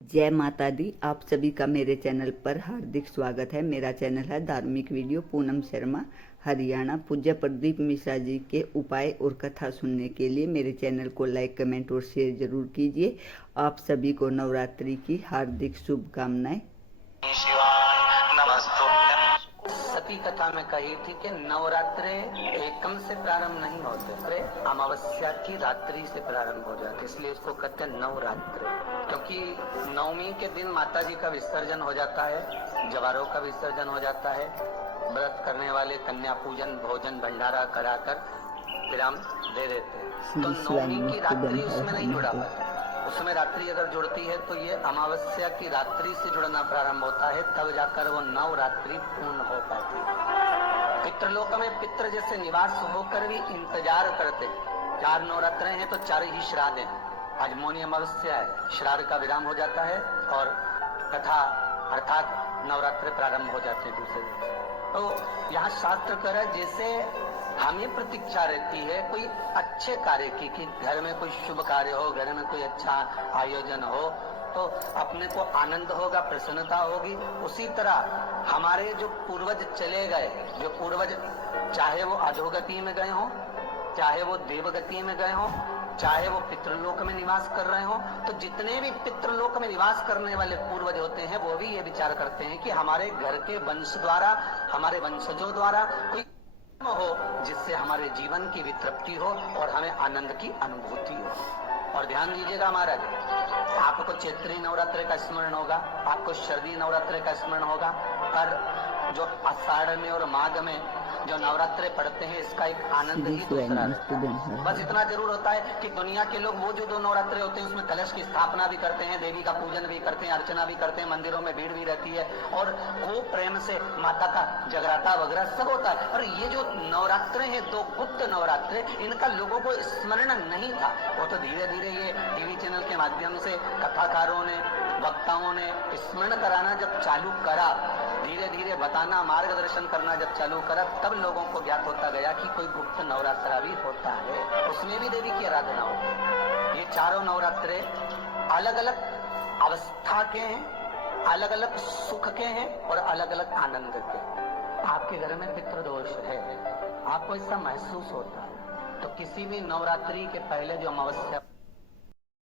जय माता दी। आप सभी का मेरे चैनल पर हार्दिक स्वागत है। मेरा चैनल है धार्मिक वीडियो पूनम शर्मा हरियाणा। पूज्य प्रदीप मिश्रा जी के उपाय और कथा सुनने के लिए मेरे चैनल को लाइक कमेंट और शेयर जरूर कीजिए। आप सभी को नवरात्रि की हार्दिक शुभकामनाएं। सती कथा में कही थी कि नवरात्रे एकम से प्रारंभ नहीं होते, अरे अमावस्या की रात्रि से प्रारंभ हो जाते, इसलिए इसको कहते हैं नवरात्रे। क्योंकि नवमी के दिन माता जी का विसर्जन हो जाता है, जवारों का विसर्जन हो जाता है। व्रत करने वाले कन्या पूजन भोजन भंडारा कराकर विराम दे देते हैं। तो नवमी की रात्रि उसमें नहीं जुड़ा पाता। उसमें रात्रि अगर जुड़ती है तो ये अमावस्या की रात्रि से जुड़ना प्रारंभ होता है, तब जाकर वो नवरात्रि पूर्ण हो पाती है। पितृलोक में पितृ जैसे निवास होकर भी इंतजार करते। 4 नवरात्रे हैं तो 4 ही श्राद्ध हैं। आज मौनी अमावस्या है, श्राद्ध का विराम हो जाता है और कथा अर्थात नवरात्रे प्रारंभ हो जाते हैं दूसरे दिन। तो यहाँ शास्त्र कह रहा है जैसे हमें प्रतीक्षा रहती है कोई अच्छे कार्य की, कि घर में कोई शुभ कार्य हो, घर में कोई अच्छा आयोजन हो तो अपने को आनंद होगा, प्रसन्नता होगी। उसी तरह हमारे जो पूर्वज चले गए, जो पूर्वज चाहे वो अधोगति में गए हों, चाहे वो देवगति में गए हों, चाहे वो पितृलोक में निवास कर रहे हो, तो जितने भी पितृलोक में निवास करने वाले पूर्वज होते हैं वो भी ये विचार करते हैं कि हमारे घर के वंश द्वारा, हमारे वंशजों द्वारा कोई हो जिससे हमारे जीवन की वितृप्ति हो और हमें आनंद की अनुभूति हो। और ध्यान दीजिएगा महाराज, आपको चैत्री नवरात्रि का स्मरण होगा, आपको शरदी नवरात्रि का स्मरण होगा, पर जो आषाढ़ में और माघ में जो नवरात्रे पढ़ते हैं इसका एक आनंद ही दूसरा है। बस इतना जरूर होता है कि दुनिया के लोग वो जो 2 नवरात्रे होते हैं उसमें कलश की स्थापना भी करते हैं, देवी का पूजन भी करते हैं, अर्चना भी करते हैं, मंदिरों में भीड़ भी रहती है और खूब प्रेम से माता का जगराता वगैरह सब होता है। और ये जो नवरात्रे हैं 2 गुप्त नवरात्रे, इनका लोगों को स्मरण नहीं था। वो तो धीरे धीरे ये टीवी चैनल के माध्यम से कथाकारों ने, वक्ताओं ने स्मरण कराना जब चालू करा, धीरे धीरे बताना, मार्गदर्शन करना जब चालू करा, तब लोगों को ज्ञात होता गया कि कोई गुप्त नवरात्रा भी होता है, उसमें भी देवी की आराधना होती है। ये चारों नवरात्रे अलग अलग अवस्था के हैं, अलग अलग सुख के हैं और अलग अलग आनंद के। आपके घर में पितृदोष है, आपको इसका महसूस होता है, तो किसी भी नवरात्रि के पहले जो अमावस्या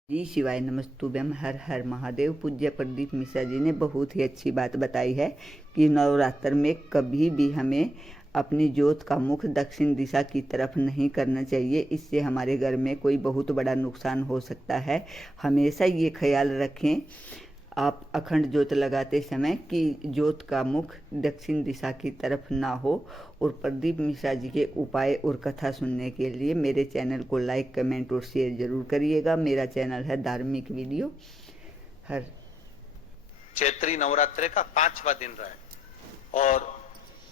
जी शिवाय नमस्तुभ्यम। हर हर महादेव। पूज्य प्रदीप मिश्रा जी ने बहुत ही अच्छी बात बताई है कि नवरात्र में कभी भी हमें अपनी ज्योत का मुख दक्षिण दिशा की तरफ नहीं करना चाहिए। इससे हमारे घर में कोई बहुत बड़ा नुकसान हो सकता है। हमेशा ये ख्याल रखें आप अखंड ज्योत लगाते समय कि ज्योत का मुख दक्षिण दिशा की तरफ ना हो। और प्रदीप मिश्रा जी के उपाय और कथा सुनने के लिए मेरे चैनल को लाइक कमेंट और शेयर जरूर करिएगा। मेरा चैनल है धार्मिक वीडियो हर। चैत्री नवरात्रे का 5वां दिन रहा है और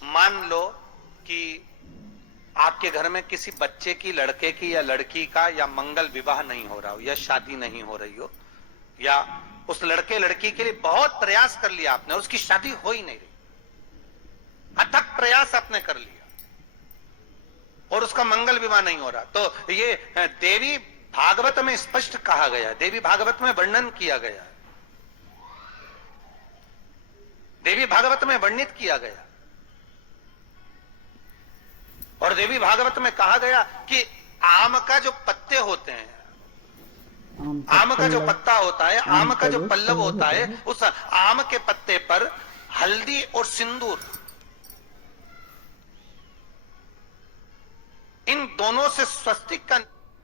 मान लो कि आपके घर में किसी बच्चे की, लड़के की या लड़की का या मंगल विवाह नहीं हो रहा हो या शादी नहीं हो रही हो, या उस लड़के लड़की के लिए बहुत प्रयास कर लिया आपने और उसकी शादी हो ही नहीं रही, अथक प्रयास आपने कर लिया और उसका मंगल विवाह नहीं हो रहा, तो ये देवी भागवत में स्पष्ट कहा गया है, देवी भागवत में वर्णन किया गया है, देवी भागवत में वर्णित किया गया। और देवी भागवत में कहा गया कि आम का जो पत्ते होते हैं, आम का जो पत्ता होता है, आम का जो पल्लव होता है, उस आम के पत्ते पर हल्दी और सिंदूर, इन दोनों से स्वस्तिक का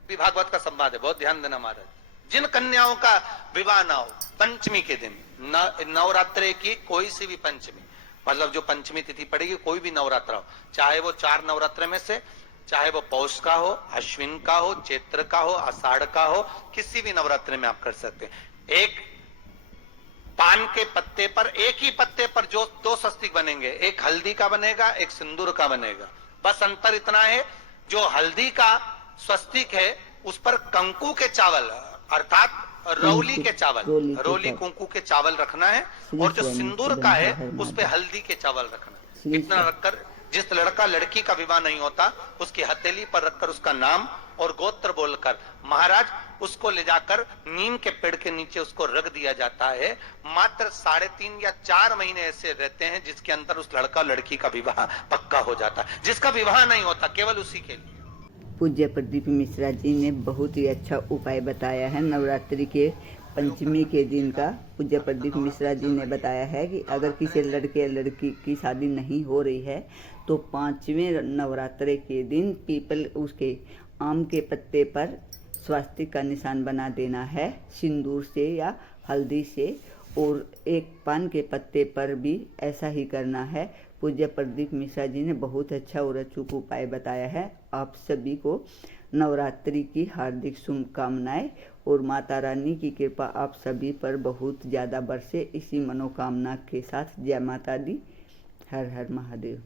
भागवत का संवाद है। बहुत ध्यान देना महाराज। जिन कन्याओं का विवाह ना हो पंचमी के दिन, नवरात्रे की कोई सी भी पंचमी, मतलब जो पंचमी तिथि पड़ेगी, कोई भी नवरात्रा हो, चाहे वो 4 नवरात्रे में से, चाहे वो पौष का हो, अश्विन का हो, चैत्र का हो, आषाढ़ का हो, किसी भी नवरात्रि में आप कर सकते हैं। एक पान के पत्ते पर, एक ही पत्ते पर जो 2 स्वस्तिक बनेंगे, एक हल्दी का बनेगा, एक सिंदूर का बनेगा। बस अंतर इतना है, जो हल्दी का स्वस्तिक है उस पर कंकु के चावल अर्थात रौली के चावल, रोली कुंकू के चावल रखना है, और जो सिंदूर का है उस पे हल्दी के चावल रखना है। इतना रखकर जिस लड़का लड़की का विवाह नहीं होता उसकी हथेली पर रखकर उसका नाम और गोत्र बोलकर महाराज उसको ले जाकर नीम के पेड़ के नीचे उसको रख दिया जाता है। मात्र 3.5 या 4 महीने ऐसे रहते हैं जिसके अंदर उस लड़का लड़की का विवाह पक्का हो जाता है। जिसका विवाह नहीं होता केवल उसी के लिए। पूज्य प्रदीप मिश्रा जी ने बहुत ही अच्छा उपाय बताया है नवरात्रि के पंचमी के दिन का। पूज्य प्रदीप मिश्रा जी ने बताया है कि अगर किसी लड़के या लड़की की शादी नहीं हो रही है तो 5वें नवरात्रि के दिन पीपल उसके आम के पत्ते पर स्वास्तिक का निशान बना देना है सिंदूर से या हल्दी से, और एक पान के पत्ते पर भी ऐसा ही करना है। पूज्य प्रदीप मिश्रा जी ने बहुत अच्छा और अचूक उपाय बताया है। आप सभी को नवरात्रि की हार्दिक शुभकामनाएं और माता रानी की कृपा आप सभी पर बहुत ज़्यादा बरसे, इसी मनोकामना के साथ जय माता दी। हर हर महादेव।